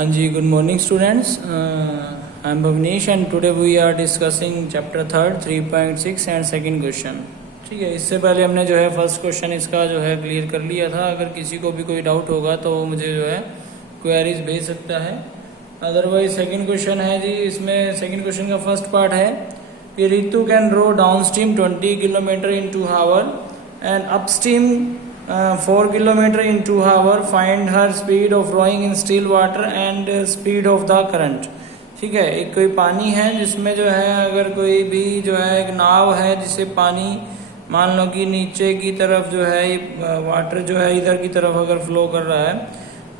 हाँ जी, good morning students. I am Bhavnesh and today we are discussing chapter 3rd 3.6 and second question. ठीक है, इससे पहले हमने जो है फर्स्ट क्वेश्चन इसका जो है क्लियर कर लिया था. अगर किसी को भी कोई डाउट होगा तो वो मुझे जो है क्वेरीज भेज सकता है. अदरवाइज सेकंड क्वेश्चन है जी, इसमें सेकंड क्वेश्चन का फर्स्ट पार्ट है कि Ritu can row downstream 20 kilometre in 2 hour and upstream 4 kilometre in 2 hour. Find her speed of rowing in still water and speed of the current. ठीक है, एक कोई पानी है जिसमें जो है अगर कोई भी जो है एक नाव है जिससे पानी मान लो कि नीचे की तरफ जो है वाटर जो है इधर की तरफ अगर फ्लो कर रहा है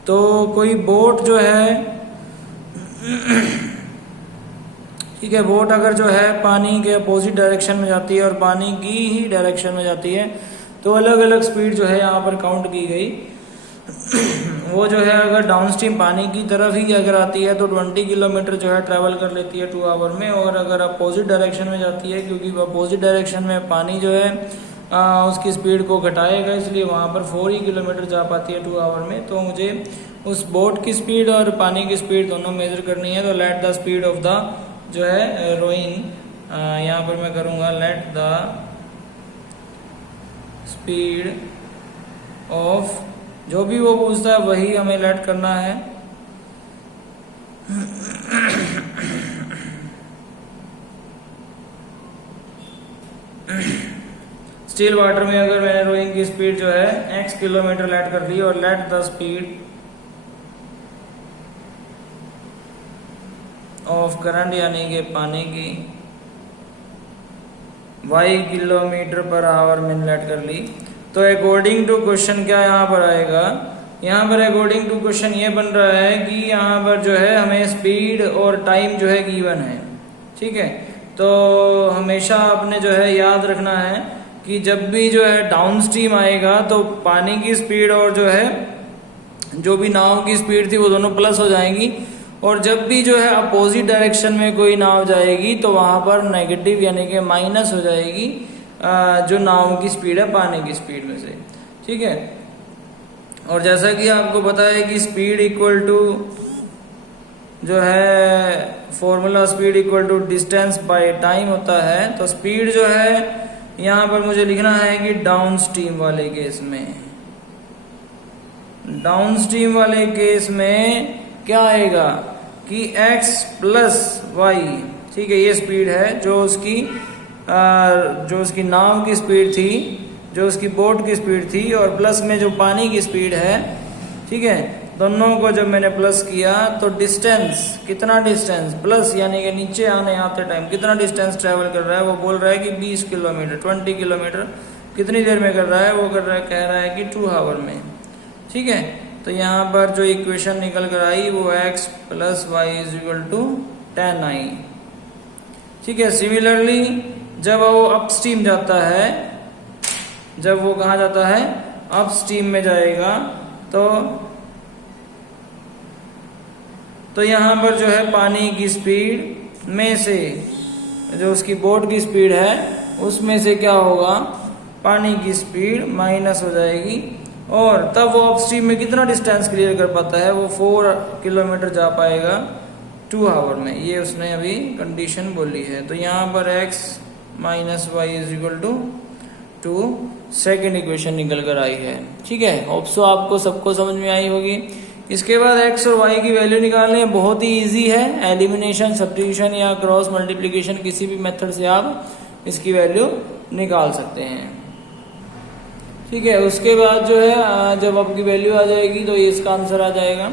तो कोई बोट जो है ठीक है, बोट अगर जो है पानी के अपोजिट डायरेक्शन में जाती है और पानी की ही डायरेक्शन में जाती है तो अलग अलग स्पीड जो है यहाँ पर काउंट की गई. वो जो है अगर डाउन स्ट्रीम पानी की तरफ ही अगर आती है तो 20 किलोमीटर जो है ट्रैवल कर लेती है 2 आवर में. और अगर अपोजिट डायरेक्शन में जाती है, क्योंकि अपोजिट डायरेक्शन में पानी जो है उसकी स्पीड को घटाएगा, इसलिए वहाँ पर 4 ही किलोमीटर जा पाती है 2 आवर में. तो मुझे उस बोट की स्पीड और पानी की स्पीड दोनों मेजर करनी है. तो late the speed of the जो है रोइंग, यहाँ पर मैं करूँगा लेट द स्पीड ऑफ, जो भी वो पूछता है वही हमें लेट करना है. स्टिल वाटर में अगर मैंने रोइंग की स्पीड जो है x किलोमीटर लेट कर दी और let the speed of current यानी कि पानी की y किलोमीटर पर आवर में लेट कर ली. तो अकॉर्डिंग टू क्वेश्चन क्या यहाँ पर आएगा, यहाँ पर अकॉर्डिंग टू क्वेश्चन ये बन रहा है कि यहाँ पर जो है हमें स्पीड और टाइम जो है गिवन है. ठीक है, तो हमेशा आपने जो है याद रखना है कि जब भी जो है डाउन स्ट्रीम आएगा तो पानी की स्पीड और जो है जो भी नाव की स्पीड थी वो दोनों प्लस हो जाएंगी. और जब भी जो है अपोजिट डायरेक्शन में कोई नाव जाएगी तो वहां पर नेगेटिव यानी कि माइनस हो जाएगी जो नाव की स्पीड है पानी की स्पीड में से. ठीक है, और जैसा कि आपको पता है कि स्पीड इक्वल टू जो है formula speed equal to distance by time होता है. तो स्पीड जो है यहाँ पर मुझे लिखना है कि डाउन स्ट्रीम वाले केस में, डाउन स्ट्रीम वाले केस में क्या आएगा कि x प्लस वाई. ठीक है, ये स्पीड है जो उसकी नाव की स्पीड थी, जो उसकी बोट की स्पीड थी, और प्लस में जो पानी की स्पीड है. ठीक है, दोनों को जब मैंने प्लस किया तो डिस्टेंस, कितना डिस्टेंस प्लस यानी कि नीचे आते टाइम कितना डिस्टेंस ट्रेवल कर रहा है, वो बोल रहा है कि 20 किलोमीटर 20 किलोमीटर कितनी देर में कर रहा है, वो कह रहा है कि 2 आवर में. ठीक है, तो यहाँ पर जो इक्वेशन निकल कर आई वो x plus y is equal to 10i. ठीक है, सिमिलरली जब वो अपस्ट्रीम जाता है, जब वो कहाँ जाता है अपस्ट्रीम में जाएगा तो यहाँ पर जो है पानी की स्पीड में से जो उसकी बोट की स्पीड है उसमें से क्या होगा, पानी की स्पीड माइनस हो जाएगी. और तब वो अपस्ट्रीम में कितना डिस्टेंस क्लियर कर पाता है, वो 4 किलोमीटर जा पाएगा 2 आवर में. ये उसने अभी कंडीशन बोली है. तो यहाँ पर x minus y is equal to 2 second equation निकल कर आई है. ठीक है, होप सो आपको सबको समझ में आई होगी. इसके बाद x और y की वैल्यू निकालने बहुत ही इजी है. एलिमिनेशन, सब्स्टिट्यूशन या क्रॉस मल्टीप्लिकेशन किसी भी मेथड से आप इसकी वैल्यू निकाल सकते हैं. ठीक है, उसके बाद जो है जब आपकी वैल्यू आ जाएगी तो ये इसका आंसर आ जाएगा.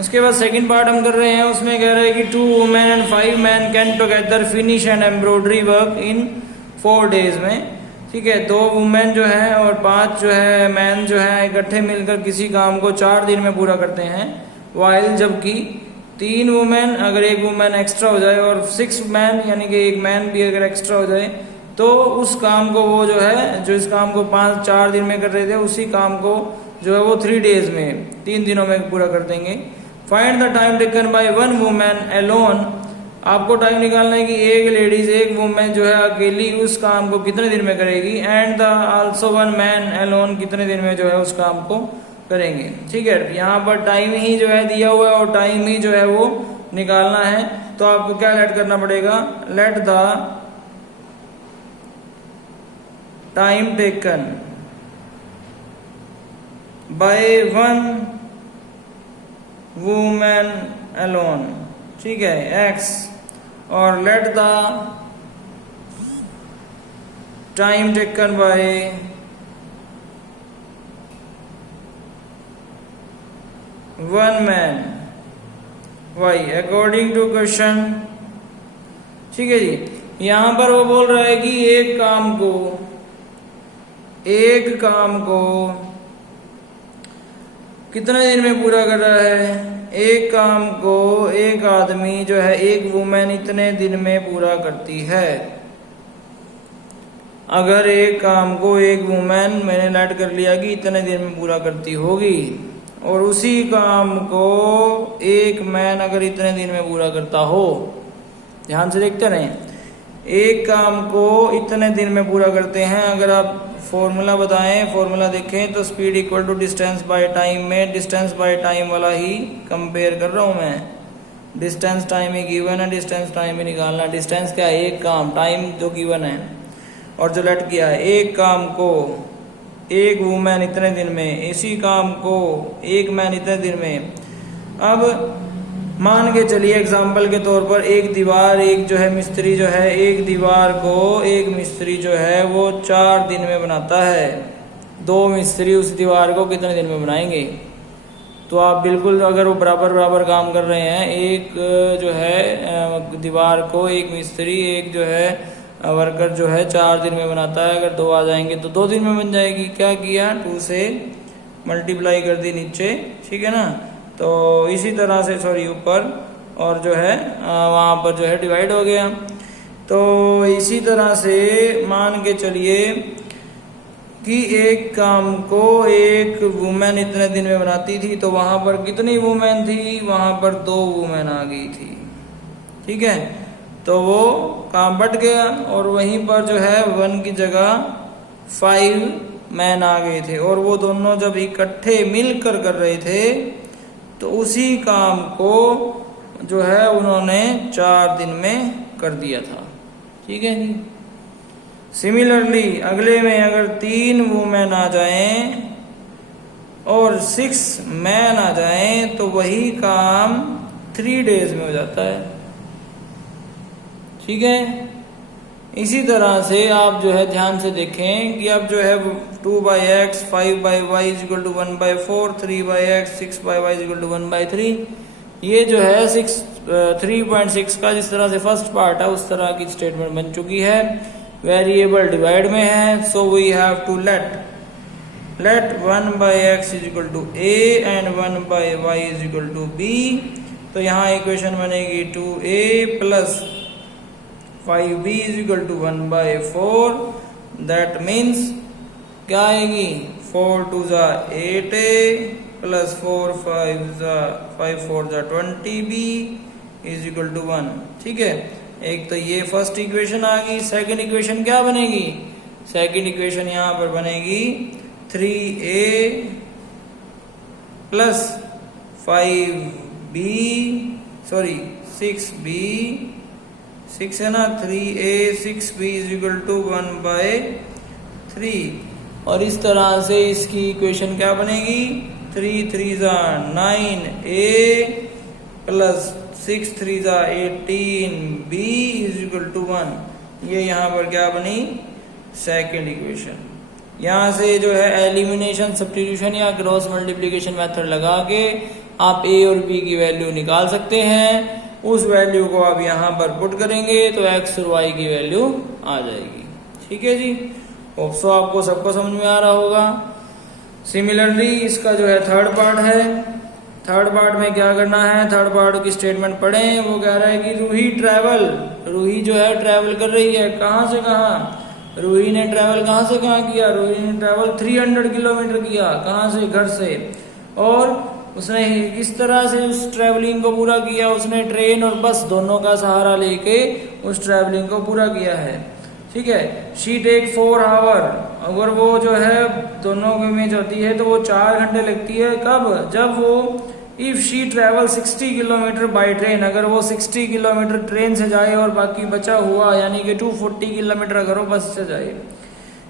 उसके बाद सेकंड पार्ट हम कर रहे हैं, उसमें कह रहे हैं कि 2 women and 5 man can together finish and embroidery work in 4 days में. ठीक है, 2 वुमेन जो है और 5 जो है मैन जो है इकट्ठे मिलकर किसी काम को 4 दिन में पूरा करते हैं. वाइल जबकि 3 वुमेन, अगर एक वुमेन एक्स्ट्रा हो जाए और 6 मैन यानी कि एक मैन भी अगर एक्स्ट्रा हो जाए तो उस काम को वो जो है जो इस काम को 4 दिन में कर रहे थे उसी काम को जो है वो 3 डेज में 3 दिनों में पूरा कर देंगे. Find the time taken bye 1 woman alone. आपको टाइम निकालना है कि एक लेडीज, एक वुमेन जो है अकेली उस काम को कितने दिन में करेगी. And the also 1 man alone कितने दिन में जो है उस काम को करेंगे। ठीक है, यहाँ पर टाइम ही जो है दिया हुआ है और टाइम ही जो है वो निकालना है। तो आपको क्या लेट करना पड़ेगा, let the time taken by one women alone, ठीक है, एक्स, और let the time taken by one man y according to question. ठीक है जी, यहां पर वो बोल रहा है कि एक काम को कितने दिन में पूरा कर रहा है। एक काम को एक आदमी जो है, एक वुमेन इतने दिन में पूरा करती है। अगर एक काम को एक वुमेन मैंने लेट कर लिया कि इतने दिन में पूरा करती होगी, और उसी काम को एक मैन अगर इतने दिन में पूरा करता हो, ध्यान से देखते रहें, एक काम को इतने दिन में पूरा करते हैं। अगर आप फॉर्मूला बताएं, फॉर्मूला देखें तो speed equal to distance by time में डिस्टेंस बाय टाइम वाला ही कंपेयर कर रहा हूं मैं। डिस्टेंस टाइम ही गिवन है, डिस्टेंस टाइम ही निकालना। डिस्टेंस क्या है, एक काम, टाइम जो गिवन है और जो लेट किया है। एक काम को एक वुमेन इतने दिन में, इसी काम को एक मैन इतने दिन में। अब मान के चलिए एग्जाम्पल के तौर पर एक दीवार, एक जो है मिस्त्री जो है, एक दीवार को एक मिस्त्री जो है वो 4 दिन में बनाता है। 2 मिस्त्री उस दीवार को कितने दिन में बनाएंगे। तो आप बिल्कुल, अगर वो बराबर बराबर काम कर रहे हैं, एक जो है दीवार को एक मिस्त्री, एक जो है वर्कर जो है 4 दिन में बनाता है। अगर 2 आ जाएंगे तो 2 दिन में बन जाएगी। क्या किया, 2 से मल्टीप्लाई कर दी नीचे, ठीक है ना। तो इसी तरह से, सॉरी ऊपर, और जो है वहाँ पर जो है डिवाइड हो गया। तो इसी तरह से मान के चलिए कि एक काम को एक वुमेन इतने दिन में बनाती थी, तो वहाँ पर कितनी वुमेन थी, वहाँ पर 2 वुमेन आ गई थी। ठीक है, तो वो काम बट गया और वहीं पर जो है 1 की जगह 5 मैन आ गए थे, और वो दोनों जब इकट्ठे मिलकर कर रहे थे तो उसी काम को जो है उन्होंने 4 दिन में कर दिया था। ठीक है जी। सिमिलरली अगले में अगर 3 वुमेन आ जाएं और 6 मैन आ जाएं तो वही काम 3 डेज में हो जाता है। ठीक है, इसी तरह से आप जो है ध्यान से देखें कि अब जो है 2/x 5/y equal to 1/4, 3/x 6/y equal to 1/3। ये जो है 3.6 का जिस तरह से फर्स्ट पार्ट है उस तरह की स्टेटमेंट बन चुकी है। वेरिएबल डिवाइड में है, so we have to let 1/x equal to a and 1/y equal to b। तो यहाँ इक्वेशन बनेगी 2a plus 5b is equal to 1/4। That means क्या आएगी, 4 2 जा 8a प्लस 4 5 4 जा 20b इज इक्वल टू 1। ठीक है, एक तो ये फर्स्ट इक्वेशन आ गई। सेकंड इक्वेशन क्या बनेगी, सेकंड इक्वेशन यहाँ पर बनेगी 3a plus 5b, sorry 6b, 6 है ना, 3a 6b is equal to 1/3। और इस तरह से इसकी इक्वेशन क्या बनेगी, 3 3 जा 9a प्लस 6 3 जा 18b इज इक्वल टू 1। ये यहाँ पर क्या बनी, सेकेंड इक्वेशन। यहाँ से जो है एलिमिनेशन, सब्स्टिट्यूशन या क्रॉस मल्टीप्लिकेशन मेथड लगा के आप a और b की वैल्यू निकाल सकते हैं। उस वैल्यू को आप यहाँ पर पुट करेंगे तो x और y की वैल्यू आ जाएगी। ठीक है जी, होप सो आपको सबको समझ में आ रहा होगा। सिमिलरली इसका जो है थर्ड पार्ट है। थर्ड पार्ट में क्या करना है, थर्ड पार्ट की स्टेटमेंट पढ़ें। वो कह रहा है कि रूही जो है ट्रैवल कर रही है, कहाँ से कहाँ, रूही ने ट्रैवल कहाँ से कहाँ किया, रूही ने ट्रैवल 300 किलोमीटर किया, कहाँ से, घर से। और उसने किस तरह से उस ट्रैवलिंग को पूरा किया, उसने ट्रेन और बस दोनों का सहारा लेके उस ट्रैवलिंग को पूरा किया है। ठीक है, शी टेक 4 आवर अगर वो जो है दोनों की इमेज होती है तो वो 4 घंटे लगती है। कब? जब वो if she travel 60 kilometre by train, अगर वो 60 किलोमीटर ट्रेन से जाए और बाकी बचा हुआ यानी कि 240 किलोमीटर अगर वो बस से जाए।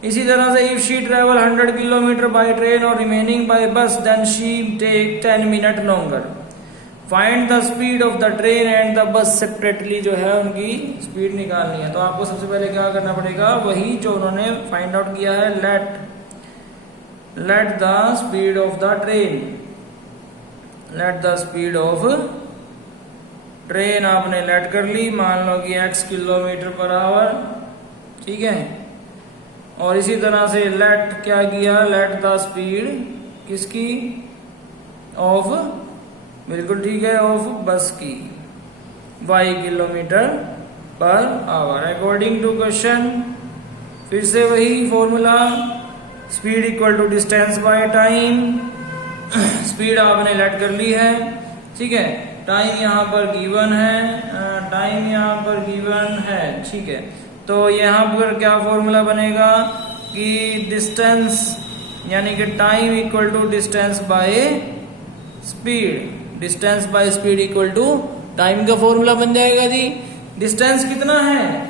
इसी तरह से if she travel 100 kilometre by train और remaining by bus then she take 10 minute longer. Find the speed of the train and the bus separately, जो है उनकी स्पीड निकालनी है। तो आपको सबसे पहले क्या करना पड़ेगा, वही जो उन्होंने फाइंड आउट किया है, late the speed of the train, late the speed of train आपने लेट कर ली, मान लो कि x किलोमीटर पर आवर, ठीक है। और इसी तरह से लेट क्या किया, लेट द स्पीड किसकी, ऑफ, बिल्कुल ठीक है, ऑफ बस की, y kilometre per hour according to question. फिर से वही formula, speed equal to distance by time. Speed आपने लेट कर ली है, ठीक है। टाइम यहाँ पर गिवन है, टाइम यहाँ पर गिवन है, ठीक है। तो यहाँ पर क्या फॉर्मूला बनेगा कि डिस्टेंस यानी कि time equal to distance by speed, distance by speed equal to time का फॉर्मूला बन जाएगा जी। डिस्टेंस कितना है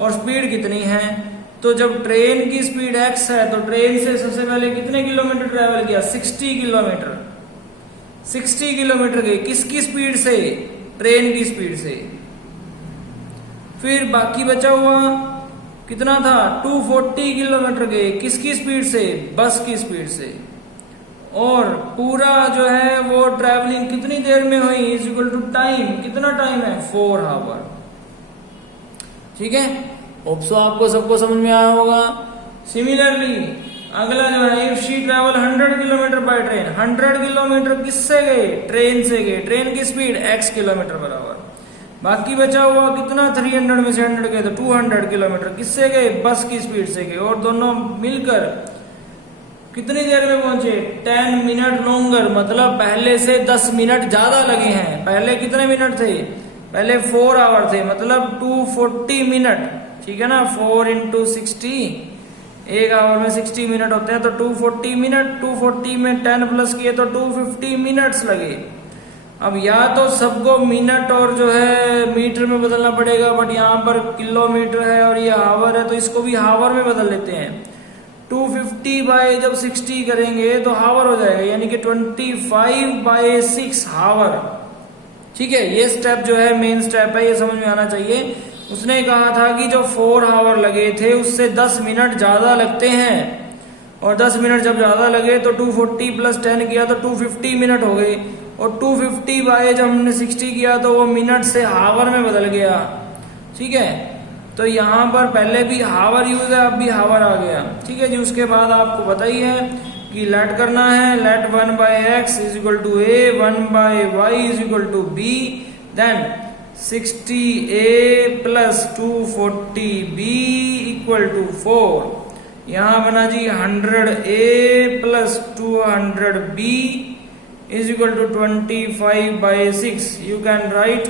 और स्पीड कितनी है, तो जब ट्रेन की स्पीड x है तो ट्रेन से सबसे पहले कितने किलोमीटर ट्रेवल किया, 60 किलोमीटर, 60 किलोमीटर गई किसकी स्पीड से, ट्रेन की स्पीड से। फिर बाकी बचा हुआ कितना था, 240 किलोमीटर गए किसकी स्पीड से, बस की स्पीड से। और पूरा जो है वो ट्रैवलिंग कितनी देर में हुई, इज इक्वल टू टाइम, कितना टाइम है, 4 आवर, ठीक है। होप सो आपको सबको समझ में आया होगा। सिमिलरली अगला जो है, if she travel 100 kilometre by train, 100 kilometre किससे गए, ट्रेन से गए, ट्रेन की speed x kilometre per our. बाकी बचा हुआ कितना, 300 में से 100 गए तो 200 किलोमीटर किससे गए, बस की स्पीड से गए। और दोनों मिलकर कितनी देर में पहुंचे, 10 मिनट लॉन्गर, मतलब पहले से 10 मिनट ज्यादा लगे हैं। पहले कितने मिनट थे, पहले 4 आवर थे, मतलब 240 मिनट, ठीक है ना। 4 इंटू 60, एक आवर में 60 मिनट होते हैं, तो 240 मिनट, 240 में 10 प्लस किए तो 250 मिनट्स लगे। अब या तो सबको मिनट और जो है मीटर में बदलना पड़ेगा, बट यहाँ पर किलोमीटर है और ये हावर है तो इसको भी हावर में बदल लेते हैं। 250 बाय जब 60 करेंगे तो हावर हो जाएगा, यानी कि 25/6 हावर, ठीक है। ये स्टेप जो है मेन स्टेप है, ये समझ में आना चाहिए। उसने कहा था कि जो 4 आवर लगे थे उससे 10 मिनट ज्यादा लगते हैं, और 10 मिनट जब ज्यादा लगे तो 240 प्लस 10 किया तो 250 मिनट हो गए, और 250 बाय जब हमने 60 किया तो वो मिनट से हावर में बदल गया, ठीक है। तो यहाँ पर पहले भी हावर यूज है, अब भी हावर आ गया, ठीक है जी। उसके बाद आपको पता ही है कि लेट करना है, let 1/x is equal to a, 1/y is equal to b, then 60a plus 240b equal to 4। यहाँ बना जी 100a plus 200b is equal to 25/6। You can write,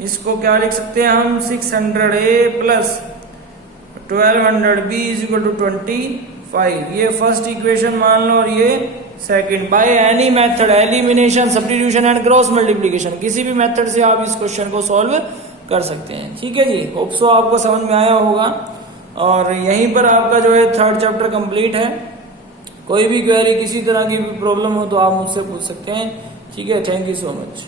इसको क्या लिख सकते हैं हम, 600a plus 1200b is equal to 25। ये फर्स्ट इक्वेशन मान लो और ये second. By any method, elimination, substitution and cross multiplication, किसी भी मेथड से आप इस क्वेश्चन को सॉल्व कर सकते हैं, ठीक है जी। होप सो आपको समझ में आया होगा। और यहीं पर आपका जो है 3rd चैप्टर कंप्लीट है। कोई भी क्वेरी, किसी तरह की भी प्रॉब्लम हो तो आप मुझसे पूछ सकते हैं, ठीक है। Thank you so much.